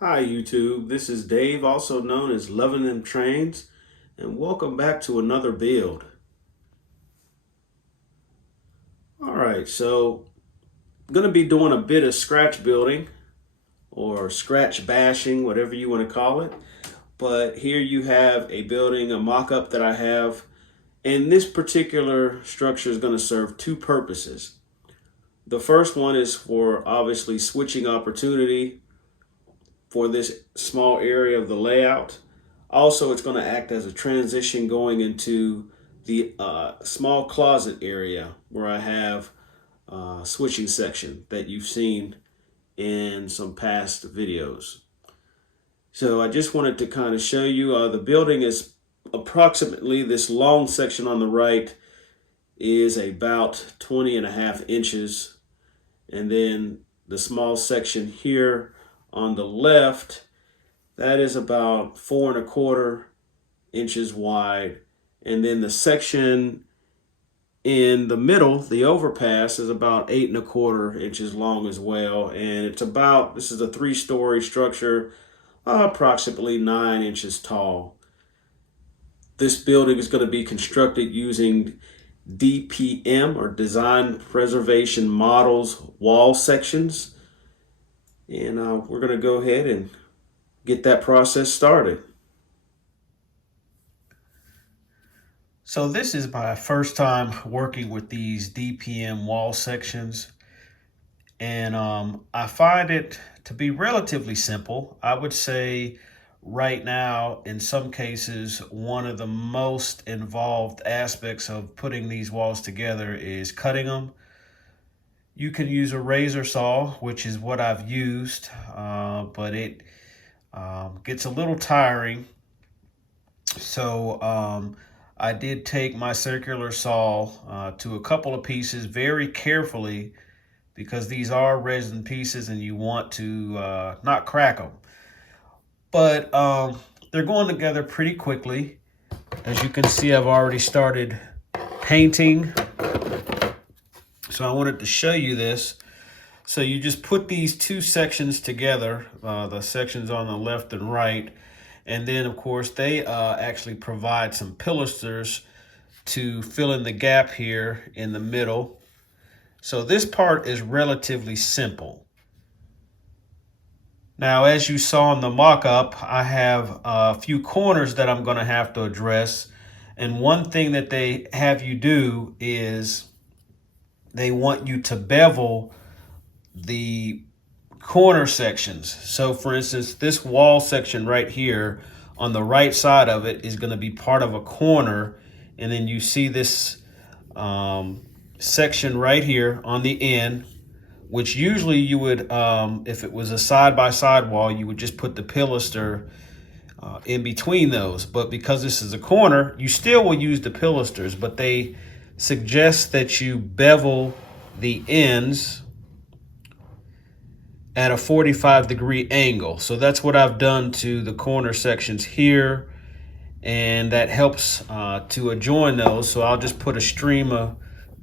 Hi YouTube, this is Dave, also known as Luvindemtrains, and welcome back to another build. Alright, so I'm going to be doing a bit of scratch building, or scratch bashing, whatever you want to call it. But here you have a building, a mock-up that I have, and this particular structure is going to serve two purposes. The first one is for obviously switching opportunity for this small area of the layout. Also, it's going to act as a transition going into the small closet area where I have a switching section that you've seen in some past videos. So I just wanted to kind of show you the building is approximately, this long section on the right is about 20.5 inches, and then the small section here on the left, that is about 4.25 inches wide. And then the section in the middle, the overpass, is about 8.25 inches long as well. And it's about, this is a 3-story structure, approximately 9 inches tall. This building is going to be constructed using DPM, or Design Preservation Models, wall sections. And we're going to go ahead and get that process started. So this is my first time working with these DPM wall sections, and I find it to be relatively simple. I would say right now, in some cases, one of the most involved aspects of putting these walls together is cutting them. You can use a razor saw, which is what I've used, but it gets a little tiring. So I did take my circular saw to a couple of pieces very carefully, because these are resin pieces and you want to not crack them. But they're going together pretty quickly. As you can see, I've already started painting. So I wanted to show you this. So you just put these two sections together, the sections on the left and right, and then of course they actually provide some pilasters to fill in the gap here in the middle. So this part is relatively simple. Now, as you saw in the mock-up, I have a few corners that I'm going to have to address. And one thing that they have you do is they want you to bevel the corner sections. So for instance, this wall section right here on the right side of it is going to be part of a corner. And then you see this section right here on the end, which usually you would, if it was a side-by-side wall, you would just put the pilaster in between those. But because this is a corner, you still will use the pilasters, but they suggest that you bevel the ends at a 45-degree angle. So that's what I've done to the corner sections here, and that helps to adjoin those. So I'll just put a stream of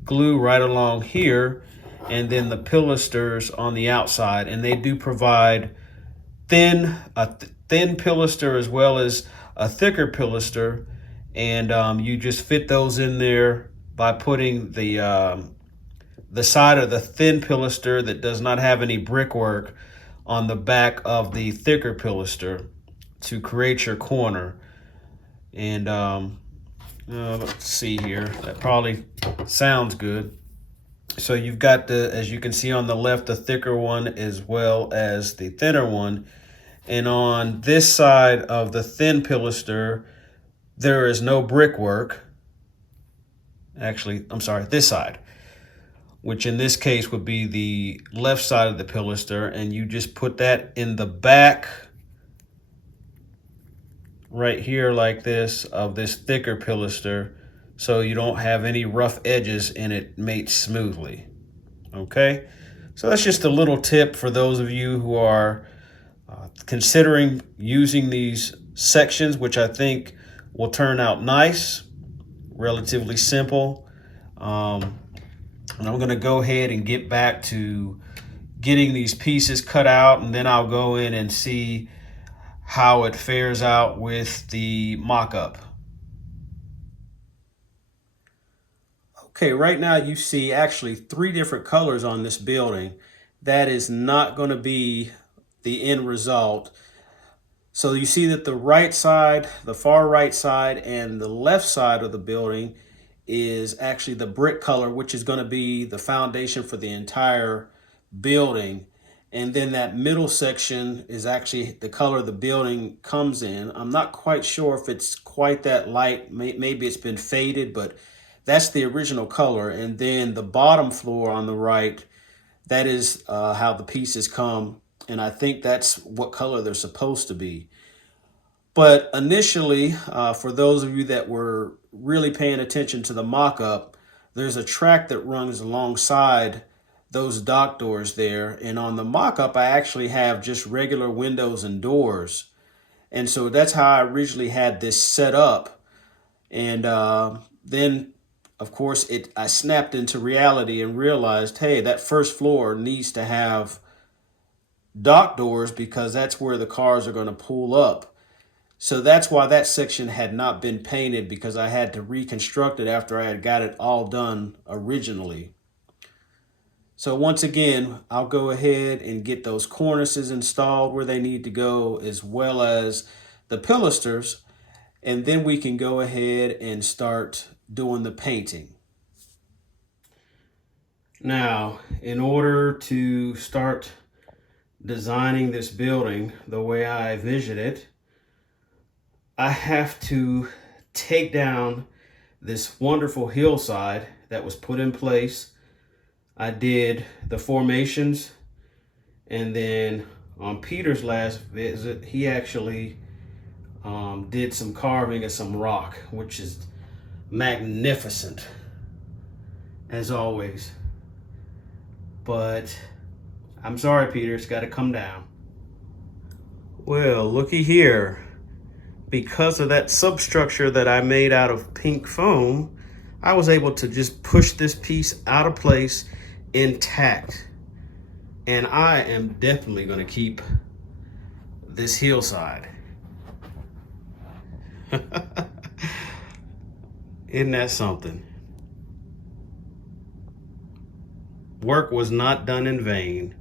glue right along here, and then the pilasters on the outside, and they do provide a thin pilaster as well as a thicker pilaster, and you just fit those in there by putting the side of the thin pilaster that does not have any brickwork on the back of the thicker pilaster to create your corner. And let's see here, that probably sounds good. So you've got the, as you can see on the left, the thicker one as well as the thinner one. And on this side of the thin pilaster, there is no brickwork. Actually, I'm sorry, this side, which in this case would be the left side of the pilaster, and you just put that in the back right here like this of this thicker pilaster, so you don't have any rough edges and it mates smoothly. Okay, so that's just a little tip for those of you who are considering using these sections, which I think will turn out nice, relatively simple. And I'm going to go ahead and get back to getting these pieces cut out, and then I'll go in and see how it fares out with the mock-up. Okay, right now you see actually 3 different colors on this building. That is not going to be the end result. So you see that the right side, the far right side, and the left side of the building is actually the brick color, which is going to be the foundation for the entire building. And then that middle section is actually the color the building comes in. I'm not quite sure if it's quite that light. Maybe it's been faded, but that's the original color. And then the bottom floor on the right, that is how the pieces come. And I think that's what color they're supposed to be. But initially, for those of you that were really paying attention to the mock-up, there's a track that runs alongside those dock doors there. And on the mock-up, I actually have just regular windows and doors. And so that's how I originally had this set up. And then, of course, I snapped into reality and realized, hey, that first floor needs to have dock doors because that's where the cars are going to pull up. So that's why that section had not been painted, because I had to reconstruct it after I had got it all done originally. So once again, I'll go ahead and get those cornices installed where they need to go, as well as the pilasters, and then we can go ahead and start doing the painting. Now, in order to start designing this building the way I envision it, I have to take down this wonderful hillside that was put in place. I did the formations, and then on Peter's last visit, he actually did some carving of some rock, which is magnificent, as always. But I'm sorry, Peter, it's got to come down. Well, looky here. Because of that substructure that I made out of pink foam, I was able to just push this piece out of place intact. And I am definitely going to keep this hillside. Isn't that something? Work was not done in vain.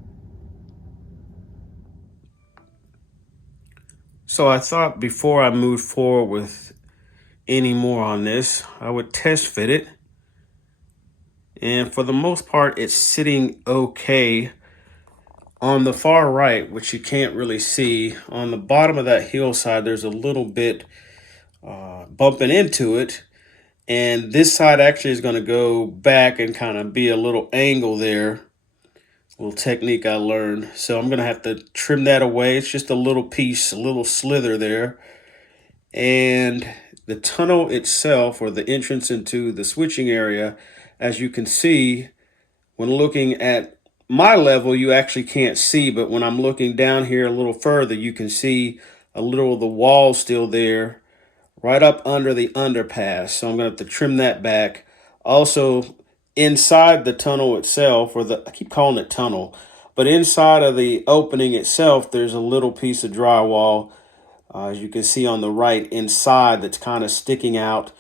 So I thought before I moved forward with any more on this, I would test fit it. And for the most part, it's sitting okay. On the far right, which you can't really see, on the bottom of that hillside, there's a little bit bumping into it. And this side actually is going to go back and kind of be a little angle there. Little technique I learned. So I'm going to have to trim that away. It's just a little piece, a little slither there. And the tunnel itself, or the entrance into the switching area, as you can see, when looking at my level, you actually can't see. But when I'm looking down here a little further, you can see a little of the wall still there, right up under the underpass. So I'm going to have to trim that back. Also, inside the tunnel itself, I keep calling it tunnel, but inside of the opening itself, there's a little piece of drywall, as you can see on the right inside, that's kind of sticking out.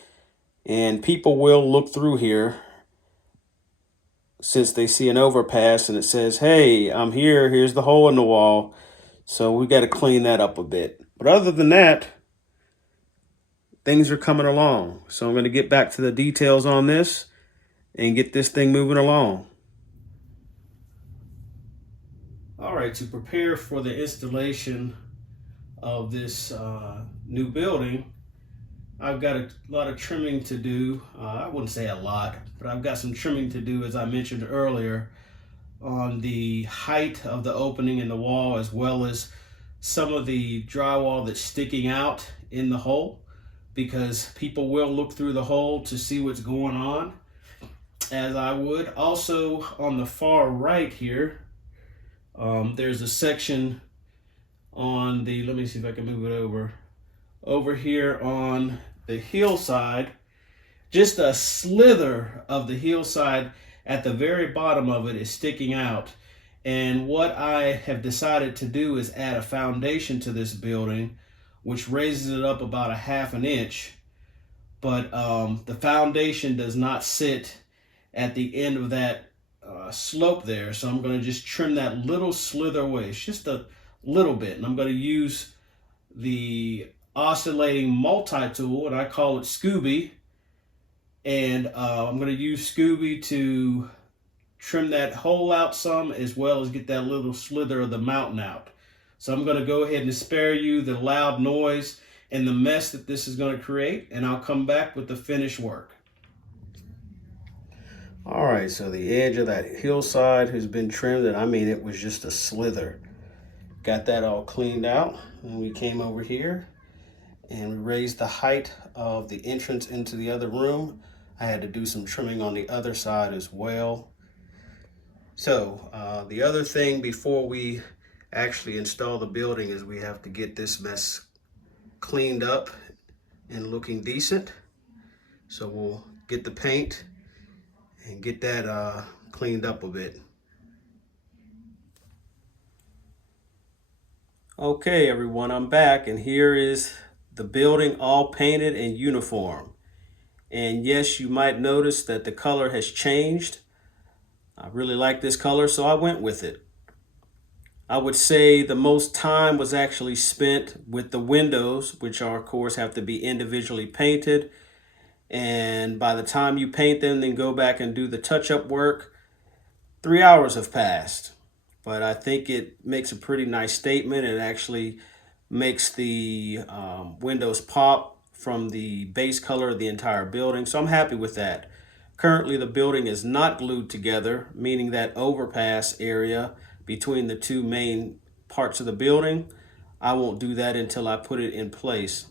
And people will look through here since they see an overpass and it says, hey, I'm here, here's the hole in the wall. So we got to clean that up a bit. But other than that, things are coming along. So I'm going to get back to the details on this and get this thing moving along. All right, to prepare for the installation of this new building, I've got a lot of trimming to do. I wouldn't say a lot, but I've got some trimming to do, as I mentioned earlier, on the height of the opening in the wall, as well as some of the drywall that's sticking out in the hole, because people will look through the hole to see what's going on, as I would. Also, on the far right here, there's a section on the, let me see if I can move it over here on the hillside, just a slither of the hillside at the very bottom of it is sticking out. And what I have decided to do is add a foundation to this building, which raises it up about a half an inch. But the foundation does not sit at the end of that slope there. So I'm going to just trim that little slither away. It's just a little bit. And I'm going to use the oscillating multi-tool, and I call it Scooby. And I'm going to use Scooby to trim that hole out some, as well as get that little slither of the mountain out. So I'm going to go ahead and spare you the loud noise and the mess that this is going to create, and I'll come back with the finished work. All right, so the edge of that hillside has been trimmed, and I mean it was just a slither. Got that all cleaned out, and we came over here and we raised the height of the entrance into the other room. I had to do some trimming on the other side as well. So the other thing before we actually install the building is we have to get this mess cleaned up and looking decent. So we'll get the paint and get that cleaned up a bit. Okay everyone, I'm back, and here is the building all painted and uniform. And yes, you might notice that the color has changed. I really like this color, so I went with it. I would say the most time was actually spent with the windows, which are, of course, have to be individually painted. And by the time you paint them, then go back and do the touch-up work, 3 hours have passed. But I think it makes a pretty nice statement. It actually makes the windows pop from the base color of the entire building. So I'm happy with that. Currently, the building is not glued together, meaning that overpass area between the two main parts of the building, I won't do that until I put it in place.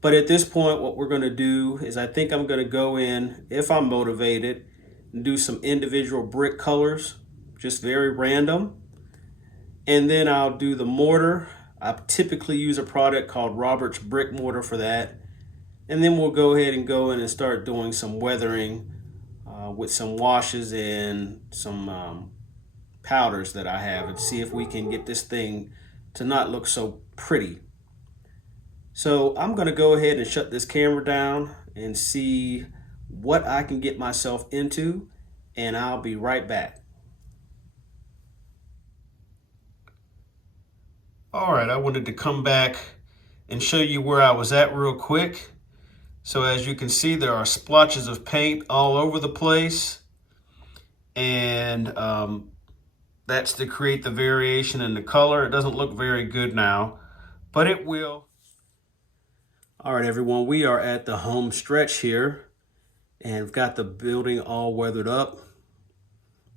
But at this point, what we're going to do is I think I'm going to go in, if I'm motivated, and do some individual brick colors, just very random. And then I'll do the mortar. I typically use a product called Robert's Brick Mortar for that. And then we'll go ahead and go in and start doing some weathering with some washes and some powders that I have, and see if we can get this thing to not look so pretty. So I'm going to go ahead and shut this camera down and see what I can get myself into, and I'll be right back. All right, I wanted to come back and show you where I was at real quick. So as you can see, there are splotches of paint all over the place, and that's to create the variation in the color. It doesn't look very good now, but it will. All right, everyone, we are at the home stretch here, and we've got the building all weathered up.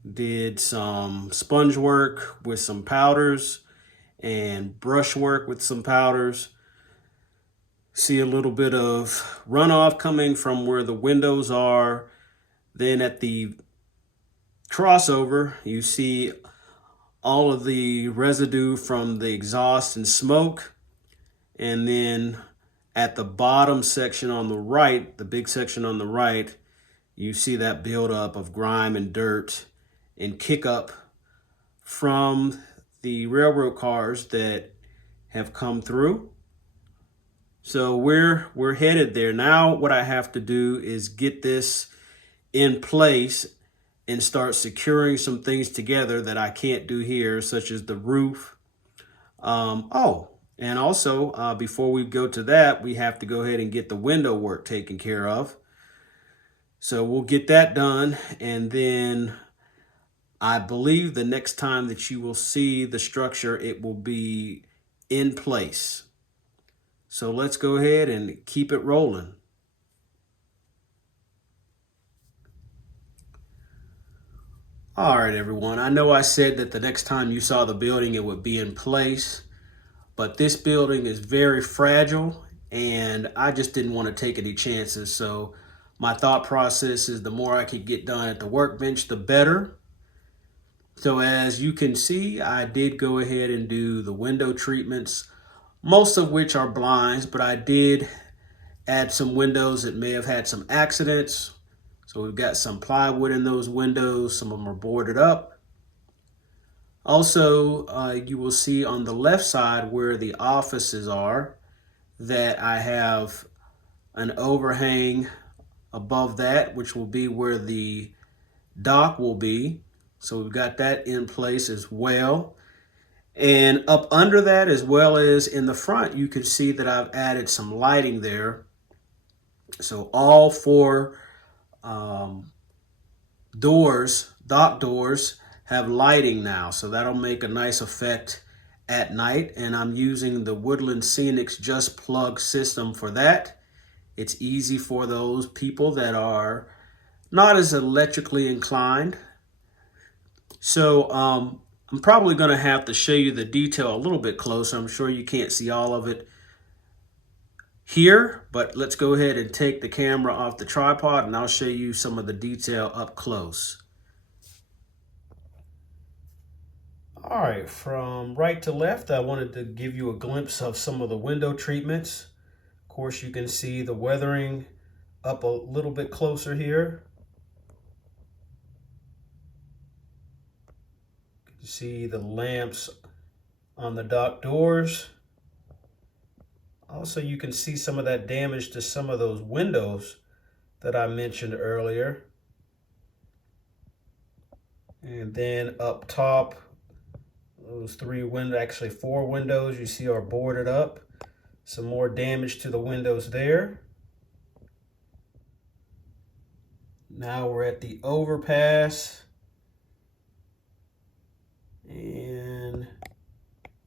Did some sponge work with some powders and brush work with some powders. See a little bit of runoff coming from where the windows are. Then at the crossover, you see all of the residue from the exhaust and smoke. And then at the bottom section on the right, the big section on the right, you see that buildup of grime and dirt and kick up from the railroad cars that have come through. So we're headed there. Now what I have to do is get this in place and start securing some things together that I can't do here, such as the roof. And also before we go to that, we have to go ahead and get the window work taken care of. So we'll get that done, and then I believe the next time that you will see the structure, it will be in place. So let's go ahead and keep it rolling. All right, everyone. I know I said that the next time you saw the building, it would be in place, but this building is very fragile, and I just didn't want to take any chances. So my thought process is the more I could get done at the workbench, the better. So as you can see, I did go ahead and do the window treatments, most of which are blinds, but I did add some windows that may have had some accidents. So we've got some plywood in those windows. Some of them are boarded up. Also, you will see on the left side where the offices are that I have an overhang above that, which will be where the dock will be. So we've got that in place as well. And up under that, as well as in the front, you can see that I've added some lighting there. So all four dock doors, have lighting now. So that'll make a nice effect at night. And I'm using the Woodland Scenics Just Plug system for that. It's easy for those people that are not as electrically inclined. So I'm probably going to have to show you the detail a little bit closer. I'm sure you can't see all of it here, but let's go ahead and take the camera off the tripod and I'll show you some of the detail up close. All right, from right to left, I wanted to give you a glimpse of some of the window treatments. Of course, you can see the weathering up a little bit closer here. You can see the lamps on the dock doors. Also, you can see some of that damage to some of those windows that I mentioned earlier. And then up top, those actually four windows you see are boarded up. Some more damage to the windows there. Now we're at the overpass. And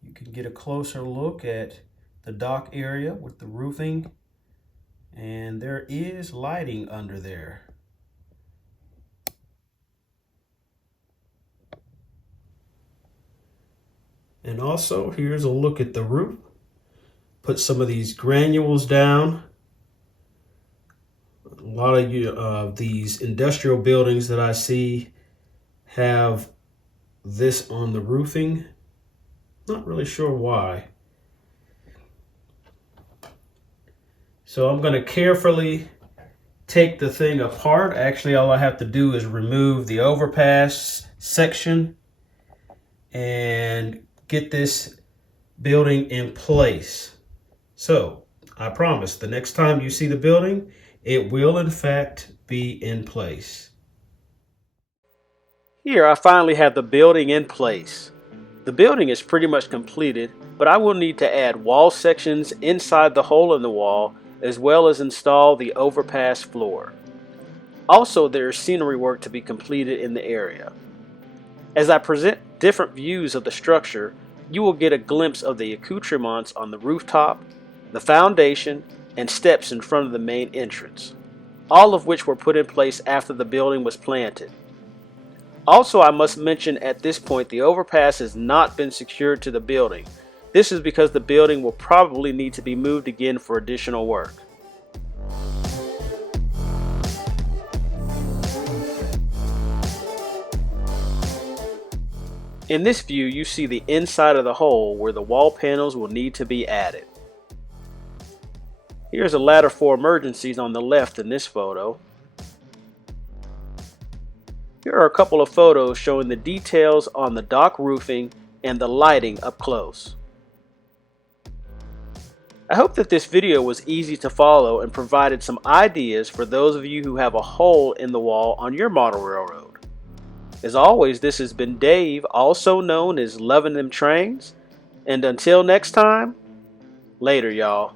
you can get a closer look at the dock area with the roofing. And there is lighting under there. And also, here's a look at the roof. Put some of these granules down. A lot of these industrial buildings that I see have this on the roofing. Not really sure why. So I'm going to carefully take the thing apart. Actually, all I have to do is remove the overpass section and get this building in place. So I promise the next time you see the building, it will in fact be in place. Here I finally have the building in place. The building is pretty much completed, but I will need to add wall sections inside the hole in the wall as well as install the overpass floor. Also, there is scenery work to be completed in the area. As I present different views of the structure, you will get a glimpse of the accoutrements on the rooftop, the foundation, and steps in front of the main entrance, all of which were put in place after the building was planted. Also, I must mention at this point the overpass has not been secured to the building. This is because the building will probably need to be moved again for additional work. In this view, you see the inside of the hole where the wall panels will need to be added. Here's a ladder for emergencies on the left in this photo. Here are a couple of photos showing the details on the dock roofing and the lighting up close. I hope that this video was easy to follow and provided some ideas for those of you who have a hole in the wall on your model railroad. As always, this has been Dave, also known as Luvindemtrains, and until next time, later y'all.